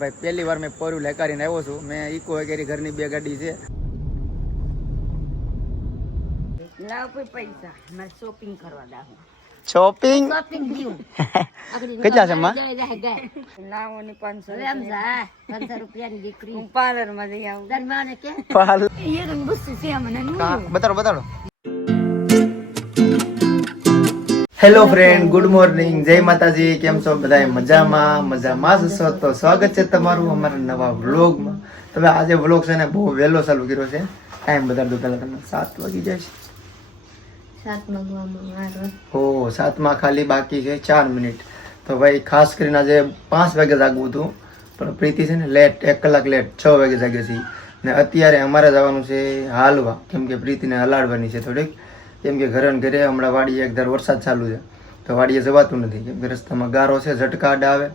ભાઈ પહેલી વાર મેં પોરું લેકારીને આવ્યો છું. મેં ઇકો વગેરે ઘરની 2 ગાડી છે. લાવ કોઈ પૈસા મારે શોપિંગ કરવા દાવું. શોપિંગ કેટલા છે માં? લાવો ને 500 રૂપિયાની દીકરી હું પાર્લર માં જઈ આવું. તારી માને કે પાલ એ ગુસ્સે છે મને બતાડો. હેલો ફ્રેન્ડ, ગુડ મોર્નિંગ, જય માતાજી. કેમ છો બધા? મજામાં છો તો સ્વાગત છે તમારું અમારા નવા વ્લોગમાં. તમે આજે વ્લોગ છે ને બહુ વહેલો ચાલુ કર્યો છે. ટાઈમ બતાવી દો પહેલા તમને. 7 વાગી જાય છે. 7 ખાલી બાકી છે 4 મિનિટ. તો ભાઈ ખાસ કરીને આજે 5 વાગે જાગવું હતું, પણ પ્રીતિ છે ને લેટ 1 કલાક લેટ 6 વાગે જાગે છે. ને અત્યારે અમારે જવાનું છે હાલવા, કેમ કે પ્રીતિને હલાડવાની છે થોડીક. કેમ કે ઘરે હમણાં વાડીએ એકધાર વરસાદ ચાલુ છે, તો વાડીએ જવાતું નથી. કેમ કે રસ્તામાં ગારો છે, ઝટકા આવે,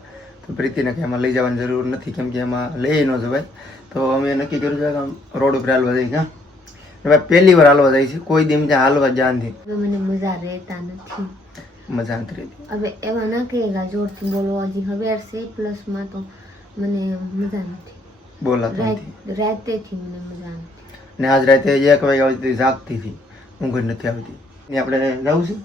તો પ્રીતિને કંઈ એમાં લઈ જવાની જરૂર નથી, કેમ કે એમાં લઈ ન જવાય. તો અમે નક્કી કર્યું છે કે રોડ ઉપર હાલવા જઈએ. ભાઈ પહેલી વાર હાલવા જાય છે, કોઈ દી ત્યાં હાલવા જ નથી. મને મજા રહેતા નથી. મજા નથી રહેતી. હવે એવા ના કહેલા જોરથી બોલો. હજી હવે છે પ્લસમાં તો મને મજા નથી બોલાતું નથી. રાતેથી મને મજા નથી. ને આજ રાતે 1 વાગે આવતી જાગતી હતી, ઊંઘ જ નથી આવતી. ને આપણે જવું છે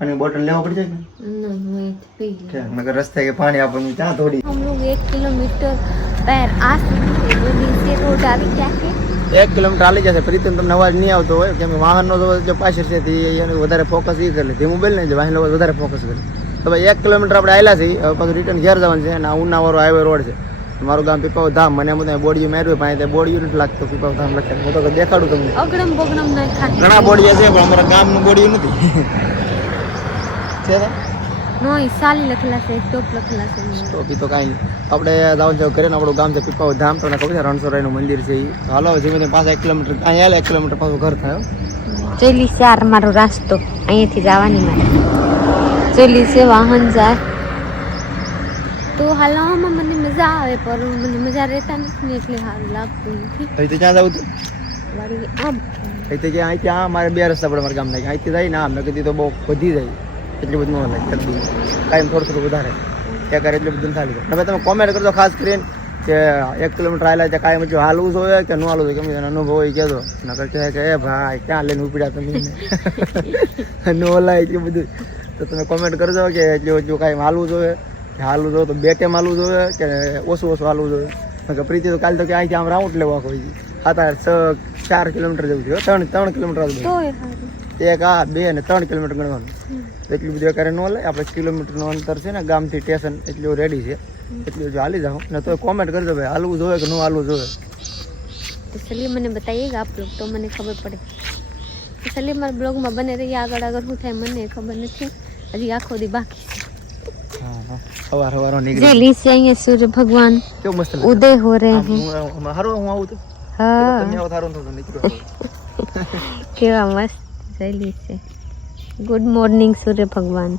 અને બોટલ લેવા પડશે કે नहीं पी गए. મગર રસ્તે કે પાણી આપણને ક્યાં થોડી. हम लोग 1 किलोमीटर पैर आ सकते हैं. नीचे रोड આવી क्या है 1 કિલોમીટર હાલી જશે. પ્રીતિ તમને અવાજ નહીં આવતો હોય, કેમ કે વાહનનો જો પાછળ છે એને વધારે ફોકસ એ કરે. ધીમું બોલ ને વાહન લોકો વધારે ફોકસ કરે. તો ભાઈ 1 કિલોમીટર આપણે આવેલા છીએ. હવે પાછું રિટર્ન ઘેર જવાનું છે. અને આ ઉનાવાળો હાઈવે રોડ છે. મારું ગામ પીપાવ ધામ. મને એમ બધા બોડીયું માર્યું, પણ ત્યાં બોડીયું નથી લાગતું. પીપાવ ધામ લખે હું તો દેખાડું તમને. અગડમ બગડમ ના ખાતી ઘણા બોડીયા છે, પણ અમારા ગામનું બોડીયું નથી. છે ને નો ઈ સાલી લખલા છે, ટોપ લખલા છે. તો બી તો કાંઈ નહીં. આપણે જવાનું છે ઘરે. આપણું ગામ છે પીપાવ ધામ. તમને ખબર છે રણછોડરાયનું મંદિર છે એ. હાલો ધીમે પાછા 1 કિલોમીટર અહીંયા 1 કિલોમીટર પાછું ઘર થાય. ચોલી ચાર મારો રાસ્તો અહીંયાથી જવાની મારે ચોલી છે વાહન જાય તો હાલવામાં મને મજા આવે, પણ મને મજા રહેતા નથી ને એટલે સારું લાગતું નથી. અહીંથી ક્યાં જવું હતું? વાળી આમ અહીંથી કે અહીંથી આ મારે 2 રસ્તા પડે મારા ગામના. અહીંથી જાય ને આમ મેં કીધું તો બહુ વધી જાય, એટલી બધું ન લાગે. કાંઈ થોડું વધારે ત્યાં કરે એટલું બધું થાલી જાય. હવે તમે કોમેન્ટ કરજો ખાસ કરીને કે 1 કિલોમીટર આવેલા છે કાંઈ મચું હાલવું જોઈએ કે ન હાલવું જોઈએ. કેમ કે એનો અનુભવ એ કહેતો નકર કહે કે એ ભાઈ ક્યાં લઈને ઉપડ્યા તમે ન ઓલાય એટલું બધું. તો તમે કોમેન્ટ કરજો કે એટલું એટલું કાંઈ હાલવું જોઈએ કે હાલવું જોઈએ તો 2 ટાઈમ હાલવું જોઈએ કે ઓછું હાલવું જોઈએ. પ્રીતિ તો કાલે તો કે અહીંથી આમ રાઉન્ડ લેવા કોઈ 4 કિલોમીટર જેવું થયું. 3 કિલોમીટર એક આ 2 અને 3 કિલોમીટર ગણવાનું. એટલું બધું કરે ન લે. આપણે કિલોમીટરનું અંતર છે ને ગામથી સ્ટેશન એટલું રેડી છે, એટલું જો હાલી જાઓ ને. તો કોમેન્ટ કરજો ભાઈ હાલવું જોઈએ કે ન હાલવું જોઈએ. તો ચલિए મને बताइएगा आप लोग, तो મને ખબર પડે. તો ચલિए મારા બ્લોગમાં બને રહીએ. આગળ શું થાય મને ખબર નથી, હજી આખો દી બાકી છે. હા સવાર નીકળી જેલી છે અહીંયા સૂર્ય ભગવાન કેવું મસ્ત ઉદય હો રહે હે. હું આવું તો હા તમને આવું થારું તો નીકળ્યો. કેવા મસ્ત જેલી છે. ગુડ મોર્નિંગ સૂર્ય ભગવાન.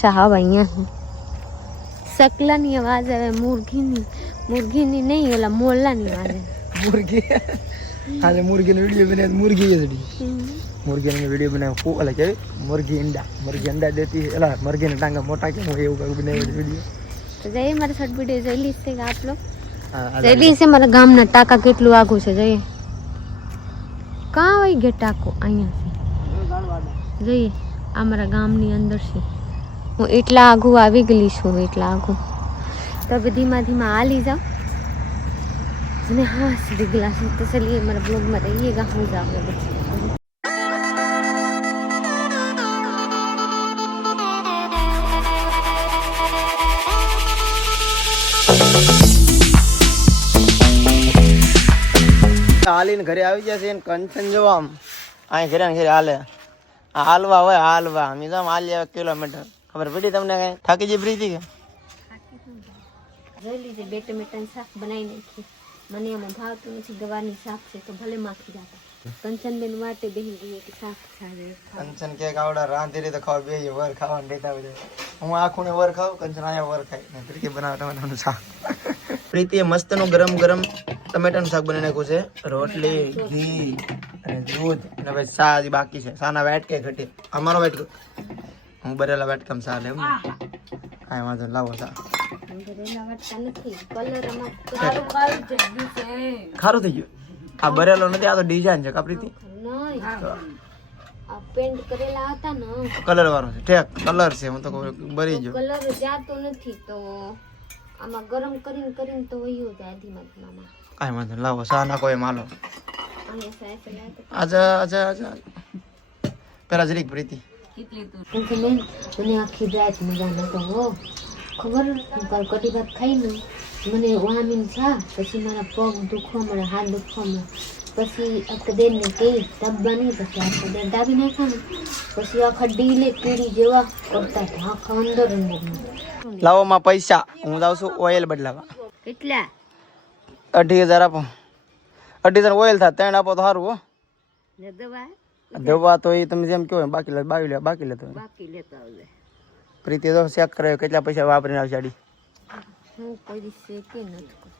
સાહબ અહીંયા સકલાની અવાજ આવે, મુર્ગીની નહીં, ઓલા મોરલાની અવાજ આવે. મુર્ગી આજે મુર્ગીનો વિડીયો બનાવ્યો. મુર્ગી છે મુર્ગીનો વિડીયો બનાવ્યો. ખૂબ અલગ કેવી મુર્ગી અંડા દેતી. એલા મુર્ગીના ટાંગા મોટા કેમ હોય એવું કાંઈ બનાવ્યું વિડીયો. તો જઈએ મારા શોર્ટ વિડીયો જોઈ લીધે કે આપ લોકો જોઈ છે. મારા ગામના ટાંકા કેટલું આઘું છે જઈએ. કાં હોય ગયા ટાંકો અહીંયા છે જઈએ. આ મારા ગામની અંદર છે. હું એટલા આઘું આવી ગયેલી છું, એટલા આઘું. તો હવે ધીમા હાલી જાઉં અને હા સીધી ગ્લાસ. તો ચલીએ મારા બ્લોગમાં રહીએગા. હું જાઉં હાલીને ઘરે આવી જશે. કંચન જો આમ અહીં ઘરે ને ઘરે હાલે. હાલવા હોય હાલવા અમે તો હાલી 1 કિલોમીટર. ખબર પડી તમને? કઈ થાકી જઈ પ્રીતિ કે જોઈ લીધે 2 ટમેટાનું શાક બનાવી નાખી. મને એમાં ભાવતું નથી. ગવારની શાક છે તો ભલે માખી જતા. કંચનબેન માટે બેસી ગઈ કે શાક ખાવે. કંચન કે આવડા રાંધી રહી તો ખાવા બે વર ખાવાનું દેતા હોય. હું આખું ને વર ખાઉં, કંચન અહીંયા વર ખાય ને પ્રીતિ બનાવે ટમેટાનું શાક. પ્રીતિએ મસ્તનું ગરમ ટમેટાનું શાક બનાવી નાખ્યું છે. રોટલી, ઘી અને દૂધ અને ભાઈ ચા હજી બાકી છે. સાના વાટકે ઘટી. અમારો વાટકો હું બરેલા વાટકામ ચા લે. કાંઈ વાંધો લાવો ચા. ભરેલા વાટકા નથી કલર આમાં ખારું થઈ ગયું આ ભરેલો નથી આ તો ડિઝાઇન છે કાપરીથી નહીં આ પેન્ટ કરેલા હતા ને કલર વાળો છે ઠેક કલર છે હું તો ભરી ગયો કલર જાતો નથી તો આમાં ગરમ કરીને તો વયું જાય ધીમા ધીમામાં કાંઈ વાંધો લાવો સા નાખો એમ હાલો અહીંયા સાહેબ આજા પેલા જરીક પ્રીતિ મને આખી રાત મજા નતો હો ખબર કાલ કટી ભાત ખાઈને મને વામીન થયા પછી મારા પગ દુખવા મળે હાથ દુખવા મળે પછી અકદેરને કઈ દબવાની પછી અકદેર દાબી નાખ્યા ને પછી આખા ડીલે કીડી જેવા કરતા હતા આખા અંદર લાવો માં પૈસા હું જાઉં છું ઓઇલ બદલાવા કેટલા 28000 આપો 28000 ઓઇલ થાય 3 આપો તો સારું હો દવા તો એ તમે જેમ કહો બાકી લેતો પ્રીતિ તો ચેક કરે કેટલા પૈસા વાપરીને આવશે આડી હું કોઈ દિવસે કે નથી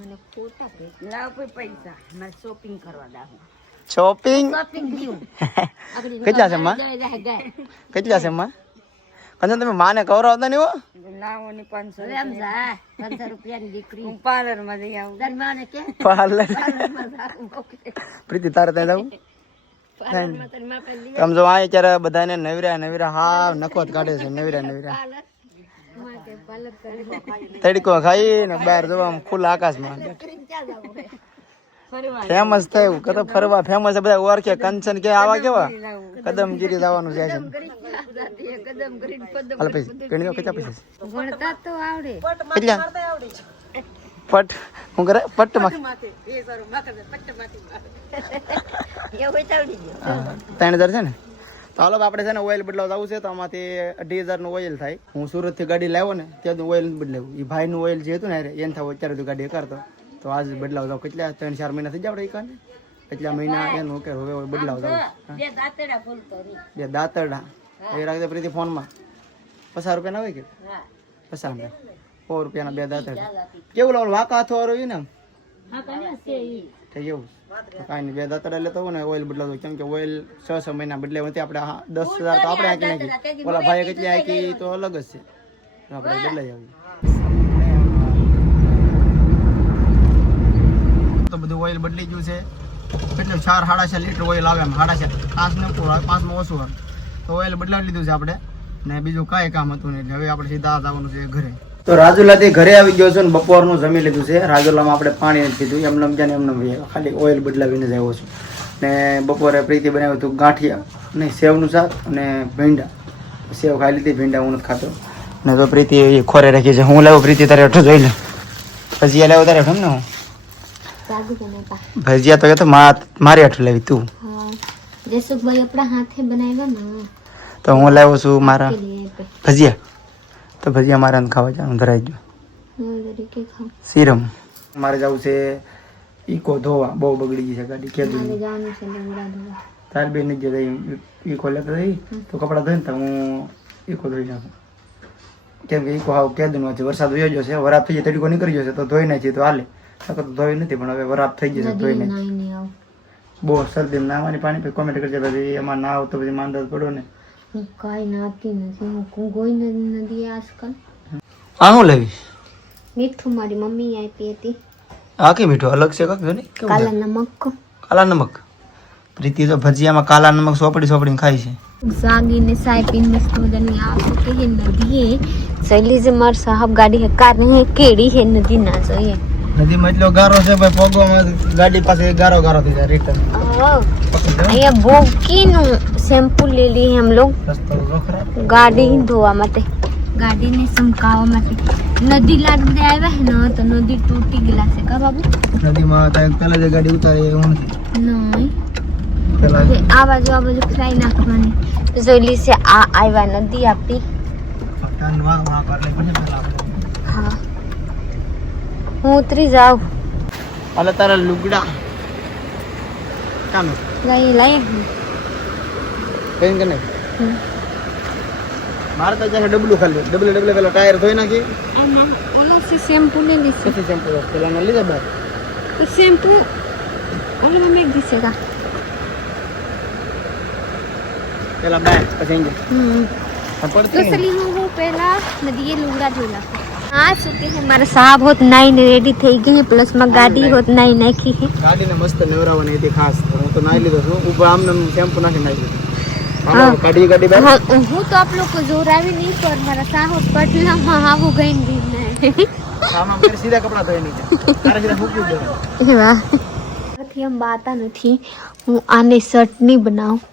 મને ખોટા લાવ પૈસા મારે શોપિંગ કરવા દાવ શોપિંગ ગયું કેટલા છે માં કેટલા છે માં કંચન તમે માને કવરાવતા નહીં હો લાવો ને 500 એમ જા 500 રૂપિયાની દીકરી હું પાર્લર માં જઈ આવું તારી માને કે પાર્લર પ્રીતિ તારે ત્યાં જાવું આમ જો આ અત્યારે બધાને નવીરા હા નખોત કાઢે છે નવીરા તડકો ખાઈ ને બહાર જોવા આમ ખુલ્લા આકાશમાં ફેમસ થયું કતો ફરવા ફેમસ છે બધા ઓળખે કંચન કે આવા કેવા કદમગીરી જવાનું છે હાલ પૈસા ગણી દો કેટલા પૈસા ભણતા તો આવડે કેટલા પટ હું કરે પટ્ટ માં 3000 છે ને તો હાલો આપણે છે ને ઓઇલ બદલાવ જવું છે તો આમાંથી 28000 નું ઓઇલ થાય હું સુરત થી ગાડી લાવ્યો ને ત્યાં ઓઇલ બદલાવ્યું એ ભાઈ નું ઓઇલ જે હતું ને એને થાય અત્યારે તો ગાડી કરતો તો આજ બદલાવ જાવ કેટલા 3-4 મહિના થઈ જાવ એકાને એટલા મહિના એનું કે હવે બદલાવ જાવ બે દાંતરડા એ રાખજે પ્રીતિ ફોન માં 50 રૂપિયા ના હોય કે 50 100 રૂપિયાના બે દાંતરડા કેવું લાવ વાકા હાથો વાળો ને થઈ એવું કાંઈ નહીં બે દાંતરડા લેતો હોય ને ઓઇલ બદલાવ કેમ કે ઓઇલ 6 મહિના બદલે આપણે 10,000 તો આપણે હાંકી નાખી ઓલા ભાઈ કેટલી હાંકી તો અલગ જ છે આપણે બદલાઈ આવી તો બધું ઓઇલ બદલી ગયું છે એટલે 4-4.5 લીટર ઓઇલ આવે એમ 4.5 ખાસ ન પૂરા 5 માં ઓછું આવે તો ઓઇલ બદલાવી લીધું છે આપણે ને બીજું કાંઈ કામ હતું નહીં એટલે હવે આપણે સીધા જવાનું છે ઘરે તો રાજુલાથી ઘરે આવી ગયો છું ને બપોરનું જમી લીધું છે રાજુલામાં આપણે પાણી નથી પીધું એમને જાને એમને ખાલી ઓઇલ બદલાવીને જ આવ્યો છું ને બપોરે પ્રીતિ બનાવ્યું હતું ગાંઠિયા નહીં સેવનું શાક અને ભીંડા સેવ ખાઈ લીધી ભીંડા હું નથી ખાતો ને તો પ્રીતિ ખોરે રાખી છે હું લાવું પ્રીતિ તારે અઠો જોઈ લે ભજીયા લાવ્યો તારે અઠો ને હું ભજીયા તો કે મારી અઠો લાવી તું જસુભાઈ આપણા હાથે બનાવ્યા ને તો હું લાવ્યો છું મારા ભજીયા તો ભજીયા મારે ખાવા જવાનું ધરાઈ ગયું સિરમ મારે જવું છે ઈકો ધોવા બહુ બગડી ગઈ છે ગાડી કેદું તાર બેન જે ઈકો લેતા જઈ તો કપડાં ધોઈને તો હું ઈકો ધોઈ નાખું કેમ કે ઈકો હાવ કેદું છે વરસાદ વયો ગયો છે વરાપ થઈ જાય તડકો નીકળી ગયો છે તો ધોઈ નાખીએ તો હાલે તો ધોઈ નથી પણ હવે વરાપ થઈ જશે ધોઈ નાખી બહુ શરદી નાવાની પાણી પછી કોમેન્ટ કરજે પછી એમાં ના આવતો પછી માંદા પડો ને કાઈ નાતી નથી હું કોઈ નથી આજકાલ આ હું લેવી મીઠું મારી મમ્મી આપી હતી આ કે મીઠું અલગ છે કાક જો ને કાલા નમક પ્રીતિ તો ભજીયામાં કાલા નમક સોપડીને ખાય છે જાગીને સાય પીન મસ્ત મજાની આ કે હે નદી સહેલી જે માર સાહબ ગાડી હે કાર નહીં કેડી હે નદી ના જોઈએ નદીમાં એટલો ગારો છે ભાઈ પોગોમાં ગાડી પાસે ગારો થઈ જાય રિટર્ન અહીંયા બોકીનું શેમ્પુ ले लिए हम लोग गाड़ी धोवा માટે ગાડીને ચમકાવવા માટે નદી લાગી આવ્યા હે ને તો નદી તૂટી ગયેલા છે કા બાબુ નદીમાં તો પેલા જે ગાડી ઉતારે એવું નહીં પેલા આ બાજુ ફ્રાઈ નાખવાની જોઈલી છે આ આવ્યા નદી આપી હા હું ઉતરી જાઉં હાલે તારા લુગડા કામ લઈ કઈ કે નહીં મારે તો જરા ડબલું ખાલી ડબલે પેલા ટાયર ધોઈ નાખી ઓલા સે શેમ્પુ ले ली પછી શેમ્પુ પેલા ન લીધા બાર तो शैम्पू ओले में मेक दिसेगा પેલા બાર પછી तो પડતી सली હું પહેલા નદીએ લુગડા ધોલા हाँ चुके हैं हमारा साहब होत नाई रेडी થઈ ગઈ પ્લસ માં ગાડી હોત નાઈ નાખી છે ગાડીને મસ્ત નવરાવાની હતી ખાસ હું તો નાઈ લીધો છું ઉપર આમને શેમ્પુ નાખી નાખી લીધો હાલો ગાડી બાય હું તો આપ લોકો જોરાવી નહીં પર મારા સાહબ પટલામાં આવું ગઈને દીને આમાં મેરે સીધા કપડા ધોઈ નહીં તારે સીધા મૂકી દે વાહ થી हम બાતા નથી હું આને ચટણી બનાવું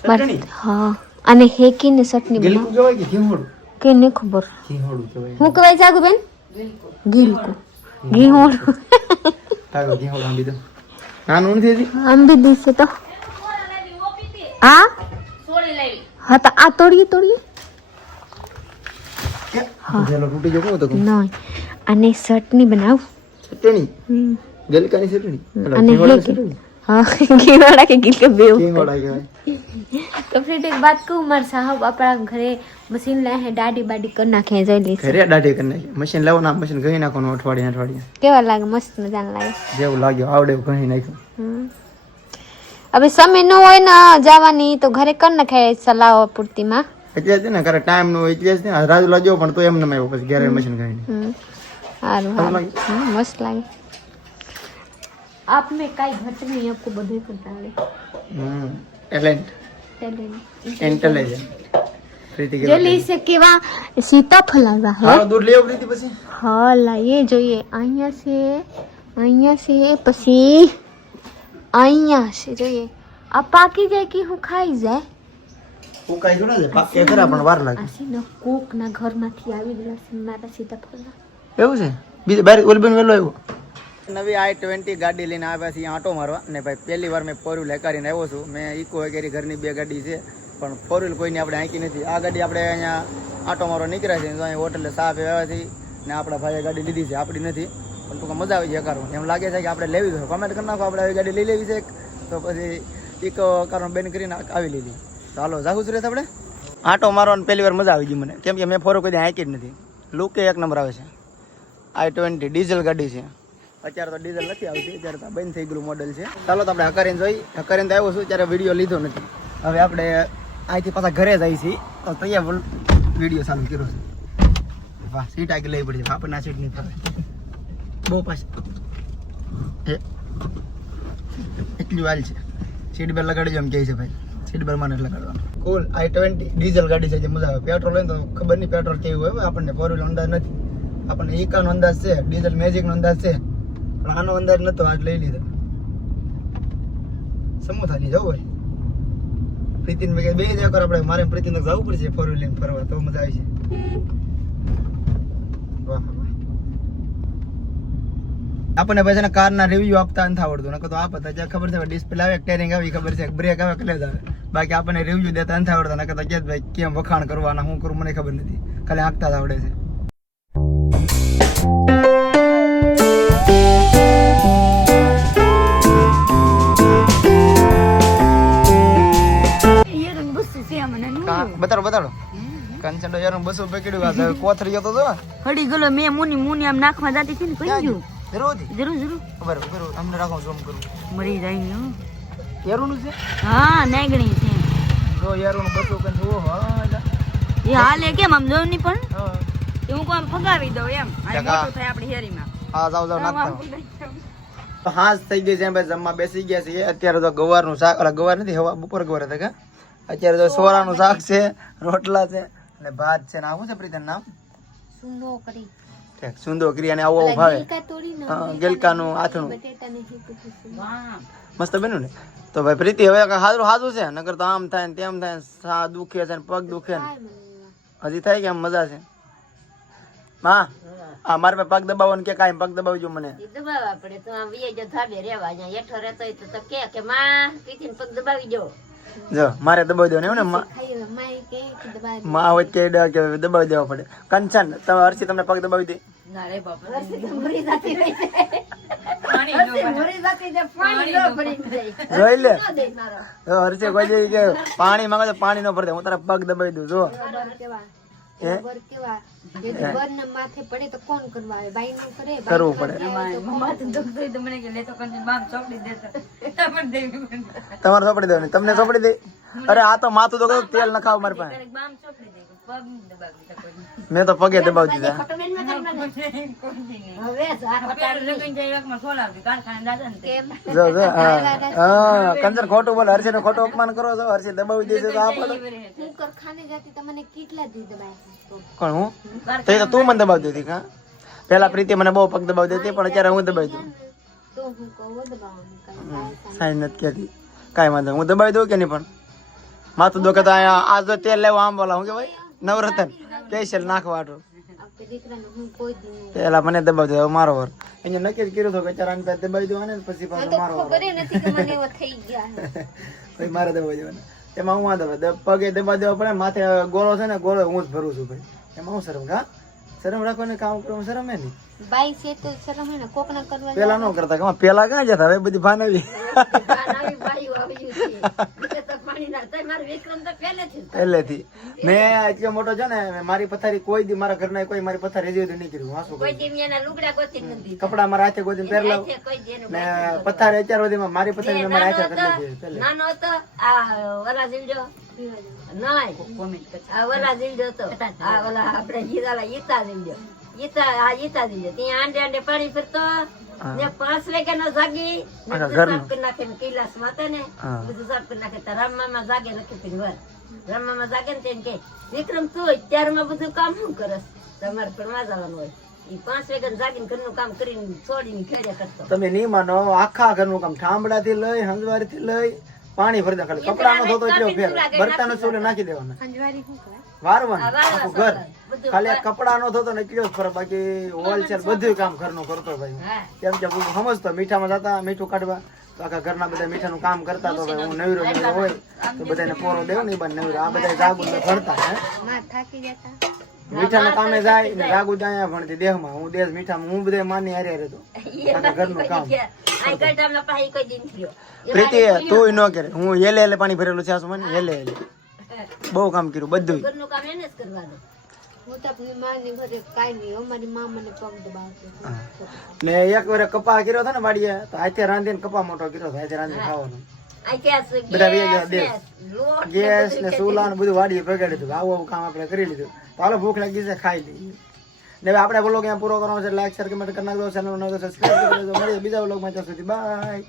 ચટણી હા અને હેકીને ચટણી ગિલકુ કહેવાય કે ઘીહોડું કે ને ખબર ઘીહોડું કહેવાય હું કહેવાય જાગુ બેન ગિલકુ ઘીહોડું તારો ઘીહોડું આંબી દો નાનું નથી હતી આંબી દીસે તો આ હા તો આ તોડીએ હા જેલો તૂટી ગયો તો નહીં અને ચટણી બનાવ ચટણી ગલકાની ચટણી અને हाँ घीवाड़ा के गिल के बेव ઘીહોડા કહેવાય तो फिर एक बात कहूँ मार साहब अपना घरे मशीन लाए हैं दाढ़ी बाडी कर नाखे हैं जोई ली ઘરે દાઢી કરી નાખી મશીન લાવો ના મશીન ઘણી નાખવાનું અઠવાડિયે केवा लागे मस्त मजा लागे જેવું લાગ્યું આવડે એવું ઘણી નાખ્યું अबे समय न होय ना जावानी तो घरे कर नाखे सलाह पूर्ति में એટલે જ ને કરે ટાઈમ નો એટલે જ ને રાજુ લાગ્યો પણ તો એમ ન આવ્યો પછી ઘરે મશીન ઘણી हारू मस्त लागे आप में काई घट नहीं आपको बधे पता है ટેલેન્ટ टैलेंट इंटेलिजेंट प्रीति के जल्दी से केवा सीताफल आवा है हां दूध लेव प्रीति પછી हाँ लाइए જોઈએ અહીંયા से પછી અહીંયા से જોઈએ આ પાકી જાય કે હું ખાઈ જાય હું કાઈ જોડા છે પાકે ખરા પણ વાર લાગે આસી ન કોક ના ઘર માંથી આવી ગયેલા છે મારા સીતાફળ એવું છે બીજે બાર ઓલબન વેલો આવ્યો નવી i20 ગાડી લઈને આવ્યા છે આંટો મારવા ને ભાઈ પહેલી વાર મેં ફોર વ્હીલ કરીને આવ્યો છું મેં ઇકો વગેરે ઘરની બે ગાડી છે પણ ફોર વ્હીલ કોઈની આપણે આંકી નથી આ ગાડી આપણે અહીંયા આંટો મારવા નીકળ્યા છે તો અહીં હોટલે સાપ આવ્યાથી ને આપણા ભાઈએ ગાડી લીધી છે આપણી નથી પણ ટૂંકા મજા આવી જાય કારણ એમ લાગે છે કે આપણે લેવી જોઈએ કમેન્ટ કરી નાખો આપણે આવી ગાડી લઈ લેવી છે તો પછી ઇકો કારણ બેન કરીને આવી લીધી ચાલો જાગું સુરેશ આપણે આંટો મારવાની પહેલી વાર મજા આવી ગઈ મને કેમ કે મેં ફોરો કોઈ આંકી જ નથી લુકે એક નંબર આવે છે i20 ડીઝલ ગાડી છે અત્યારે તો ડીઝલ નથી આવતી અત્યારે તો બંધ થઈ ગયેલું મોડેલ છે ચાલો તો આપણે હકારીને જોઈ હકારીને તો આવ્યો છું ત્યારે વિડીયો લીધો નથી હવે આપણે અહીંથી પાછા ઘરે જઈએ છીએ તો તૈયાર વિડીયો ચાલુ કર્યો છે વાહ સીટ આગળ લઈ પડી આપણને આ સીટ નહીં ફરે બહુ પાછી એટલી વાલ છે સીટ બેલ લગાડી એમ કહે છે ભાઈ સીટ બેલ માં નથી લગાડવાનું કુલ i20 ડીઝલ ગાડી છે જે મજા આવે પેટ્રોલ હોય તો ખબર નહીં પેટ્રોલ કેવું હોય આપણને ફોર વ્હીલ અંદાજ નથી આપણને ઇકાનો અંદાજ છે ડીઝલ મેજિકનો અંદાજ છે પણ આનો અંદાજ નતો આજ લઈ લીધો સમોસા લઈ જાવ ભાઈ પ્રીતિન મેં બે જ એકવાર આપણે મારે પ્રીતિન તક જવું પડશે ફોર વ્હીલ ફરવા તો મજા આવી છે વાહ આપણને પછી ને કારના રિવ્યુ આપતા નથી આવડતું નકર તો આપતા જ્યાં ખબર છે ડિસ્પ્લે આવે ટેરિંગ આવી ખબર છે બ્રેક આવે એટલે જ આવે બાકી આપણને રિવ્યુ દેતા નથી આવડતા નકર તો કે ભાઈ કેમ વખાણ કરવાના શું કરું મને ખબર નથી ખાલી આંકતા જ આવડે છે બતાડો કંચંડો યાર 200 રૂપિયા કીધું આ કોથરી હતો તો હડી ગલો મે મુની આમ નાખવા જાતી હતી ને કઈ ગયું જરૂર બરાબર અમને રાખો ઝૂમ કરું મરી જાય ને યારુનું છે હા નાગણી છે જો યારુનું 200 કન જો હા એ હાલે કેમ આમ જોવ ની પણ હા એ હું કોમ ફગાવી દઉં એમ આ મોટું થાય આપણી હેરીમાં હા જાવ નાખતા હાસ થઈ ગઈ છે ભાઈ જમવા બેસી ગયા છે અત્યારે તો ગવારનું શાક ઓલા ગવાર નથી હવા બપોર ગવાર હતા કે અત્યારે તો સોરાનું શાક છે રોટલા છે અને ભાત છે ને આવું છે પ્રીતન નામ સુંદો કરી અને આવું ભાવે ગલકાનું આથણું મસ્ત બન્યું ને તો ભાઈ પ્રીતિ હવે હાજરું હાજરું છે નકર તો આમ થાય ને તેમ થાય સા દુખે છે ને પગ દુખે ને હજી થાય કે આમ મજા છે હા આ મારે પગ દબાવવાનું કે કાંઈ પગ દબાવજો મને દબાવવા પડે તો આમ વિયે જો ધાબે રહેવા જા હેઠો રહેતો હોય તો કે માં પીતીને પગ દબાવી જો જો મારે દબાવી દેવાનું એવું ને માં હોય કે દબાવી દેવા પડે કંચન તમે હર્ષી તમને પગ દબાવી દે ના રે બાપા હર્ષી તો મરી જાતી રહી છે પાણી મરી જાતી છે પાણી ન ભરી જાય જોઈ લે હર્ષી કોઈ જઈ કે પાણી માંગે તો પાણી ન ભરદે હું તારા પગ દબાવી દઉં જો માથે પડે તો કોણ કરવા આવે બાઈ નો કરે કરવું પડે માથું દુખતું તો મને કે લેતો કંઈ બામ ચોકડી દેતો પણ દેવી તમારે સોપડી દેવાની તમને સોપડી દે અરે આ તો માથું તો તેલ નખાવ મારી પાસે બામ ચોકડી દે મેં તો પગે દબાવી દીધા. ફોટો બેન માં હવે જા કેમ જો જો હા કંજર ખોટું બોલે. હર્ષિત નું ખોટું અપમાન કરો છો. હર્ષિત દબાવી દેશે તો આપણે હું કર ખાને જાતી તમને કેટલા દી દબાય કોણ હું તો તું મને દબાવી દેતી કા. પેલા પ્રીતિ મને બહુ પગ દબાવી દેતી પણ અત્યારે હું દબાવી દઉં. તો હું કહું દબાવવાનું સાઈન નથી કહેતી કાંઈ વાંધો નહીં. હું દબાવી દઉં કે નહીં પણ માથું દુખે તો આ જો તેલ લેવા આમ બોલા હું કે ભાઈ નવરતન સ્પેશિયલ નાખવાટું આપણે દીકરાને હું કોઈ દી પેલા મને દબાવી દે મારો વર. અહીંયા નક્કી જ કર્યું હતું કે ચાર આને પહેલા દબાવી દેવાને ને પછી પાછો મારો વર. ખબર નથી કે મને એવો થઈ ગયા પછી મારે દબાવી દેવાના. એમાં હું વાંધો પગે દબાવી દેવા પડે. માથે ગોળો છે ને ગોળો હું જ ભરું છું ભાઈ. એમાં હું શરમ કા શરમ રાખવાની કામ કરવાનું શરમ હે નહીં. બાઈ છે તો શરમ હે ને કોક ના કરવા પેલા ન કરતા કે પેલા ક્યાં જતા હવે બધી ભાનવી આવી ભાઈઓ આવી છે તો પાણી ના થાય મારે વિક્રમ તો પહેલેથી જ પહેલેથી. મેં એટલો મોટો છે ને મારી પથારી કોઈ દી મારા ઘરના કોઈ મારી પથારી હજી સુધી નહીં કર્યું. હા શું કોઈ દી એના લુગડા ગોતી નથી કપડા મારા હાથે કોઈ દી પહેરલાવ કોઈ દી એનું ને પથારી અત્યાર સુધીમાં મારી પથારી મેં મારા હાથે કરી લીધી પહેલે. નાનો હતો આ વલા જીવજો નાય આ વલા જીવજો હતો આ વલા આપણે ગીરાલા ઈતા જીવજો ઈતા જીવજો ત્યાં આંડે આંડે પાણી ફરતો ને 5 વાગ્યાનો જાગી ને બધું સાફ કરી નાખે ને કૈલાસ માતા ને બધું સાફ કરી નાખે તો રામમામા જાગે નથી પીને વાર રામમામા જાગે ને તેને કે વિક્રમ તું અત્યારમાં બધું કામ શું કરસ તમારે ભણવા જવાનું હોય ઈ 5 વાગ્યા જાગીને ઘરનું કામ કરીને છોડીને ખેડ્યા કરતો તમે નહીં માનો આખા ઘરનું કામ ઠામડા થી લઈ હંજવારી થી લઈ પાણી ભરી દે. ખાલી કપડાનો ધોતો એટલો ફેર બર્તન ચોલે નાખી દેવાના અંજવારી શું કરે વારવાનું આખું ઘર. ખાલી આ કપડાનો ધોતો ને એટલો જ ફરક. બાકી હોલસેલ બધું કામ ઘરનું કરતો ભાઈ. કેમ કે હું સમજતો મીઠામાં જતા મીઠું કાઢવા તો આખા ઘરના બધા મીઠાનું કામ કરતા તો ભાઈ હું નવીરો હોય તો બધાને પોરો દેવ ને બન નવીરો આ બધા જાગુ ને ભણતા હે માં થાકી જતા મીઠાના કામે જાય ને જાગુ જાય ભણતી દેહમાં હું દેશ મીઠામાં હું બધા માની હારે રહેતો આખા ઘરનું કામ. પ્રીતિ તું ન કરે હું એલે પાણી ભરેલું છે આસુ મને એલે બહુ કામ કર્યું બધું. ઘરનું કામ એને જ કરવાનું હું તો આપણી માની ઘરે કાઈ નહીં અમારી માં મને પગ દબાવતી ને એક વાર કપા કર્યો હતો ને વાડીએ તો હાથે રાંધીને કપા મોટો કર્યો હતો હાથે રાંધીને ખાવાનો. બધા વેચા દેશ ગેસ ને ચૂલા ને બધું વાડીએ પગાડી દીધું. આવું આવું કામ આપણે કરી લીધું. તો હાલો ભૂખ લાગી છે ખાઈ લઈએ. ને હવે આપણે બ્લોગ અહીંયા પૂરો કરવાનો છે. લાઈક શેર કમેન્ટ કરી નાખજો. ચેનલ સબસ્ક્રાઇબ કરી દેજો. મળીએ બીજા બ્લોગમાં ત્યાં સુધી બાય.